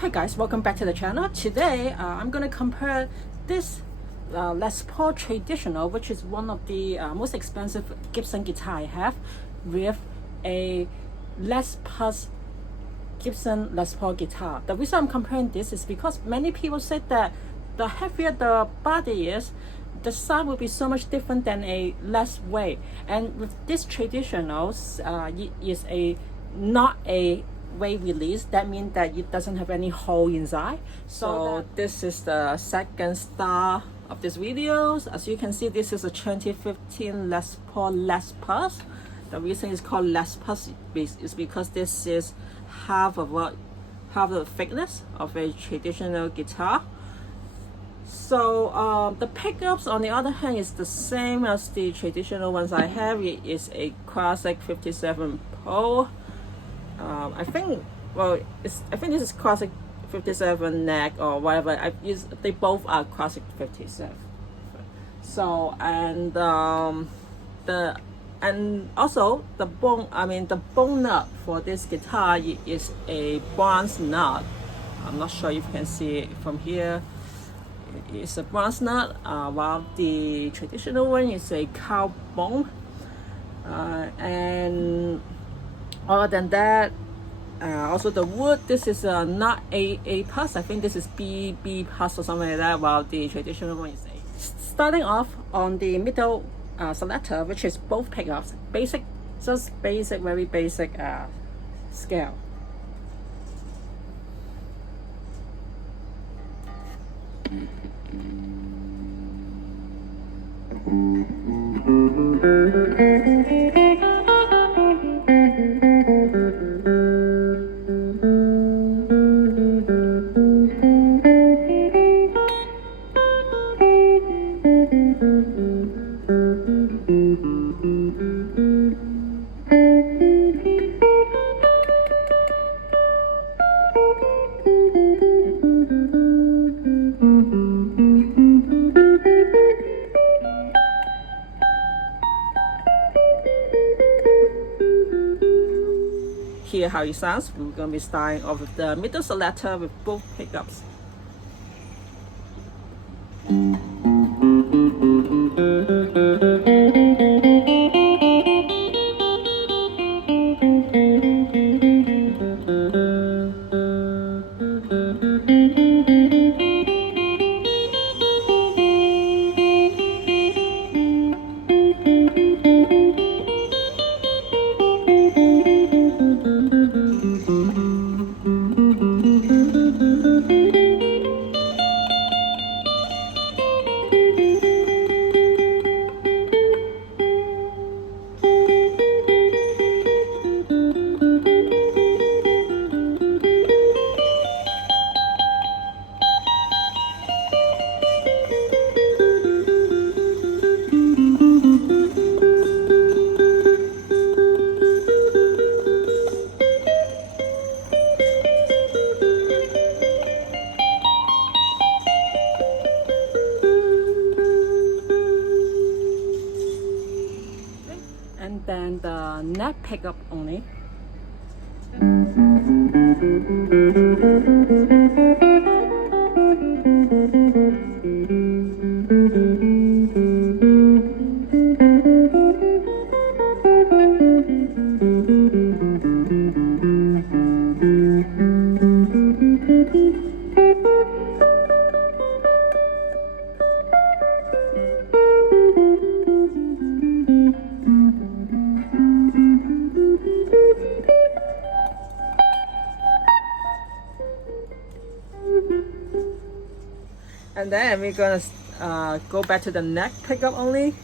Hi guys, welcome back to the channel. Today I'm going to compare this Les Paul Traditional, which is one of the most expensive Gibson guitar I have, with a Les Plus Gibson Les Paul guitar. The reason I'm comparing this is because many people said that the heavier the body is, the sound will be so much different than a less weight. And with this Traditional, it is not a weight release. That means that it doesn't have any hole inside. So this is the second star of this video. As you can see, this is a 2015 Les Paul Les Plus. The reason it's called Les Plus is because this is half the thickness of a traditional guitar. So the pickups, on the other hand, is the same as the traditional ones I have. It is a classic 57 Pro. I think this is classic 57 neck or whatever. They both are classic 57. So and also the bone nut for this guitar is a bronze nut. I'm not sure if you can see it from here. It's a bronze nut, while the traditional one is a cow bone. And other than that, also the wood, this is not A plus. I think this is B plus or something like that, while the traditional one is A. Starting off on the middle selector, which is both pickups, very basic scale. Hear how it sounds. We're going to be starting off with the middle selector with both pickups. And then the neck pickup only. And then we're gonna go back to the neck pickup only.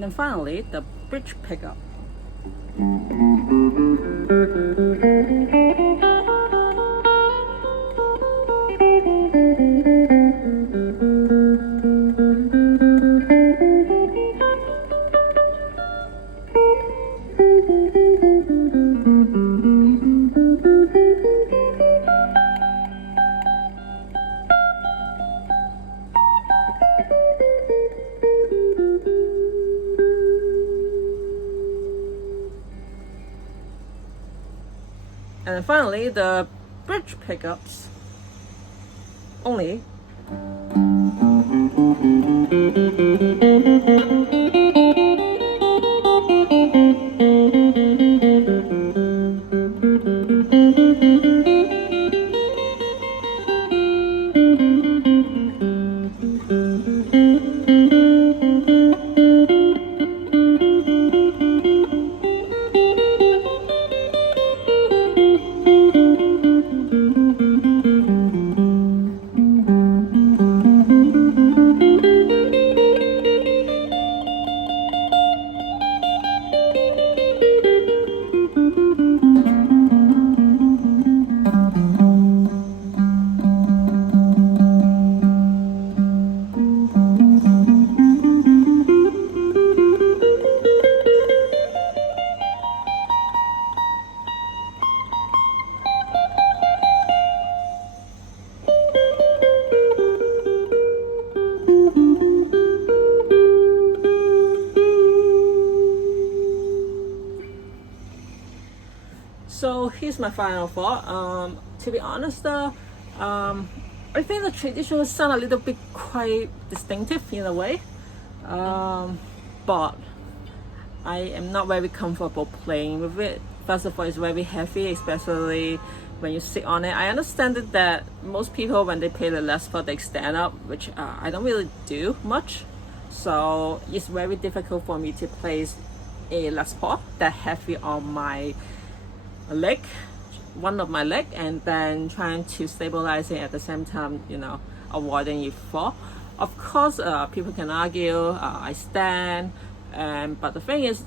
And then finally, the bridge pickup. And then finally, the bridge pickups only. So here's my final thought. To be honest, I think the traditional sound a little bit quite distinctive in a way, but I am not very comfortable playing with it. First of all, it's very heavy, especially when you sit on it. I understand that most people, when they play the Les Paul, they stand up, which I don't really do much. So it's very difficult for me to place a Les Paul that heavy on my leg, one of my leg, and then trying to stabilize it at the same time, avoiding it fall. Of course, people can argue I stand, but the thing is,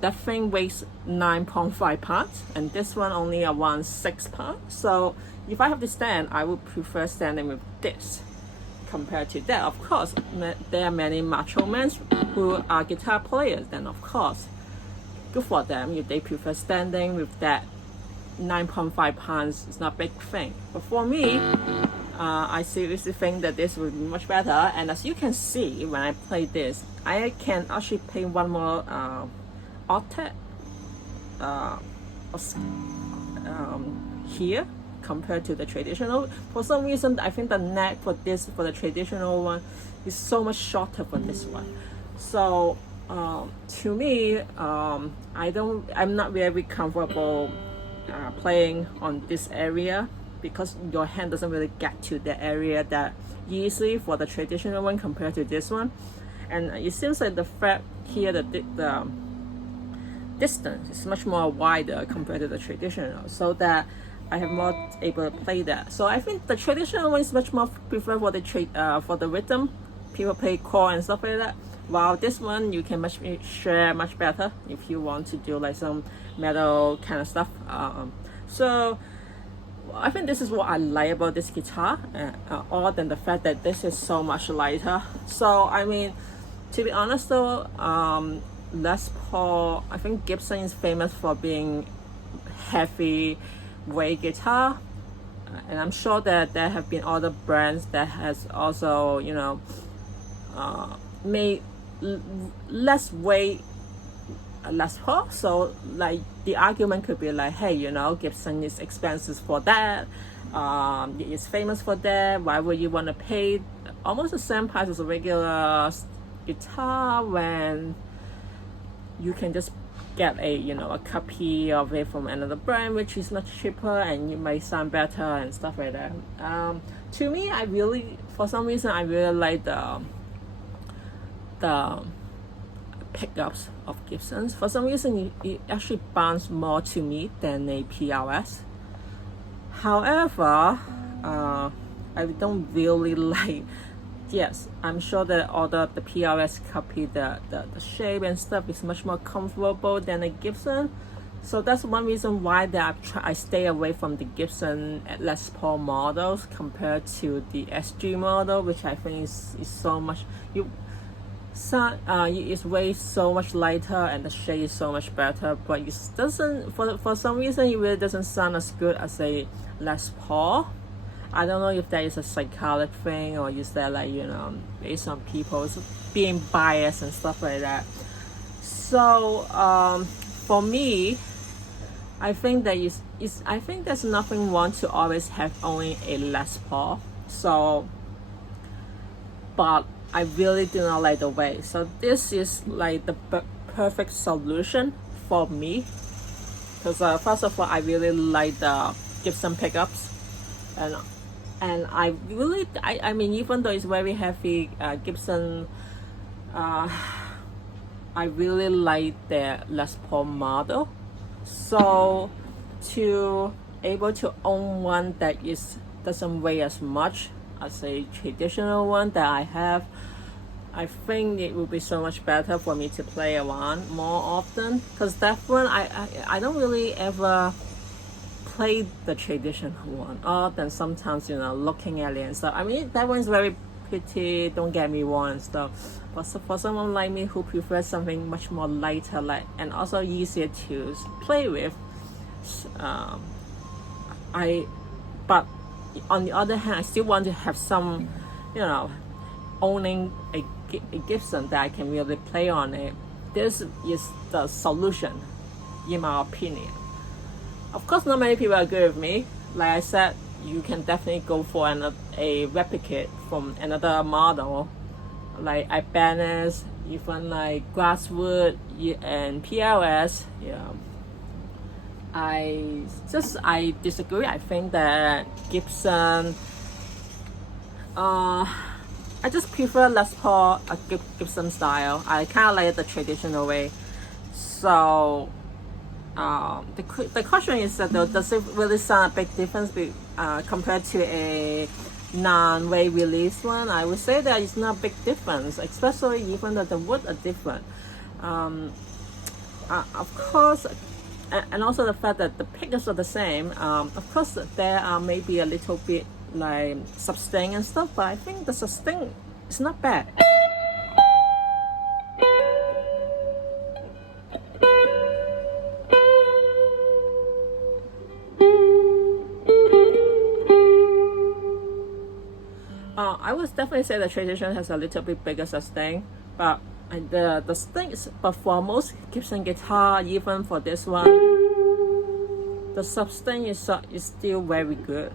that thing weighs 9.5 pounds, and this one only around 6 pounds. So if I have to stand, I would prefer standing with this compared to that. Of course, there are many macho men who are guitar players, then of course, good for them if they prefer standing with that 9.5 pounds. It's not a big thing, but for me, I seriously think that this would be much better. And as you can see, when I play this, I can actually play one more octave here compared to the traditional. For some reason, I think the neck for the traditional one is so much shorter for this one. So to me, I'm not very comfortable playing on this area, because your hand doesn't really get to the area that easily for the traditional one compared to this one. And it seems like the fret here, the distance is much more wider compared to the traditional, so that I have more able to play that. So I think the traditional one is much more preferred for the rhythm. People play chord and stuff like that. While this one, you can share much better if you want to do like some metal kind of stuff. So I think this is what I like about this guitar, other than the fact that this is so much lighter. So I mean, to be honest though, Les Paul, I think Gibson is famous for being heavy weight guitar, and I'm sure that there have been other brands that has also made less weight Les Paul. So like the argument could be like, hey, Gibson is expensive for that, it's famous for that, why would you want to pay almost the same price as a regular guitar when you can just get a copy of it from another brand which is much cheaper and you might sound better and stuff like that. To me, for some reason I really like the pickups of Gibsons. For some reason it actually bounces more to me than a PRS. However, I don't really like yes, I'm sure that all the PRS copy, the shape and stuff is much more comfortable than a Gibson. So that's one reason why that I stay away from the Gibson Les Paul models compared to the SG model, which I think is so much it's way so much lighter and the shade is so much better, but it doesn't, for some reason it really doesn't sound as good as a Les Paul. I don't know if that is a psychology thing, or is that like, based on people being biased and stuff like that. So for me, I think that I think there's nothing wrong to always have only a Les Paul. So, but I really do not like the way. So this is like the perfect solution for me. Because first of all, I really like the Gibson pickups, and I really, I mean, even though it's very heavy, Gibson, I really like the Les Paul model. So to able to own one that doesn't weigh as much as a traditional one that I have, I think it would be so much better for me to play around more often. Because that one, I don't really ever play the traditional one, other than sometimes, looking at it and stuff. I mean, that one's very pretty, don't get me wrong and stuff, but for someone like me who prefers something much more lighter, and also easier to play with, but on the other hand, I still want to have some, owning a Gibson that I can really play on it. This is the solution, in my opinion. Of course, not many people agree with me. Like I said, you can definitely go for a replicate from another model, like Ibanez, even like Grasswood and PLS. I disagree. I think that Gibson, I just prefer Les Paul, a Gibson style. I kind of like the traditional way. So the question is that does it really sound a big difference compared to a non-weight release one? I would say that it's not a big difference, especially even though the wood are different. Of course, and also the fact that the pickups are the same. Of course, there are maybe a little bit like sustain and stuff, but I think the sustain is not bad. I would definitely say the tradition has a little bit bigger sustain, but the sting is, but for most Gibson guitar, even for this one, the sustain is still very good.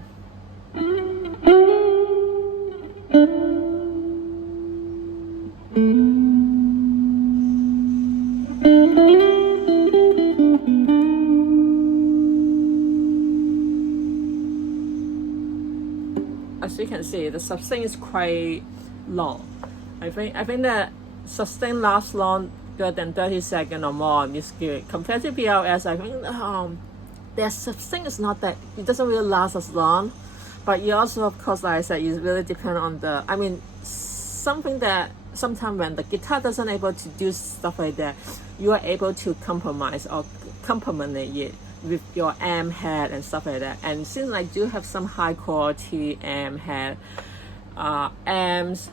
As you can see, the sustain is quite long. I think that sustain lasts longer than 30 seconds or more is good. Compared to PLS, I think their sustain is not that, it doesn't really last as long. But you also, of course, like I said, it really depends on something that sometimes when the guitar doesn't able to do stuff like that, you are able to compromise or complement it with your amp head and stuff like that. And since I do have some high quality amp head amps,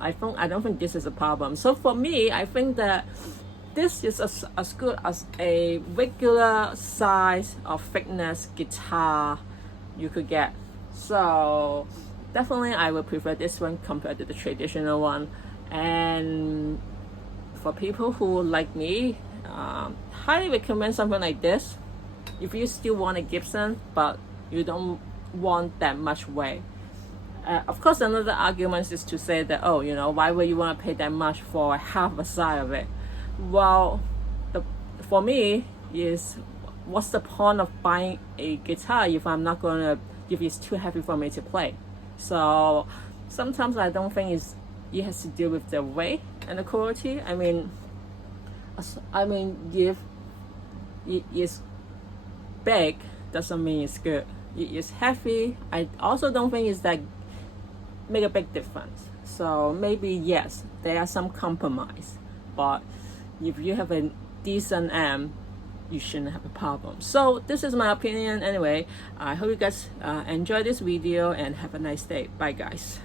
I don't think this is a problem. So for me, I think that this is as good as a regular size of thickness guitar you could get. So definitely I would prefer this one compared to the traditional one. And for people who like me, highly recommend something like this if you still want a Gibson but you don't want that much weight. Of course, another argument is to say that, why would you want to pay that much for half a side of it? Well, for me is, what's the point of buying a guitar if it's too heavy for me to play? So sometimes I don't think it has to do with the weight and the quality. I mean, if it is big, doesn't mean it's good. It is heavy. I also don't think it's that make a big difference. So maybe yes, there are some compromise, but if you have a decent amp, you shouldn't have a problem. So this is my opinion anyway. I hope you guys enjoy this video and have a nice day. Bye guys.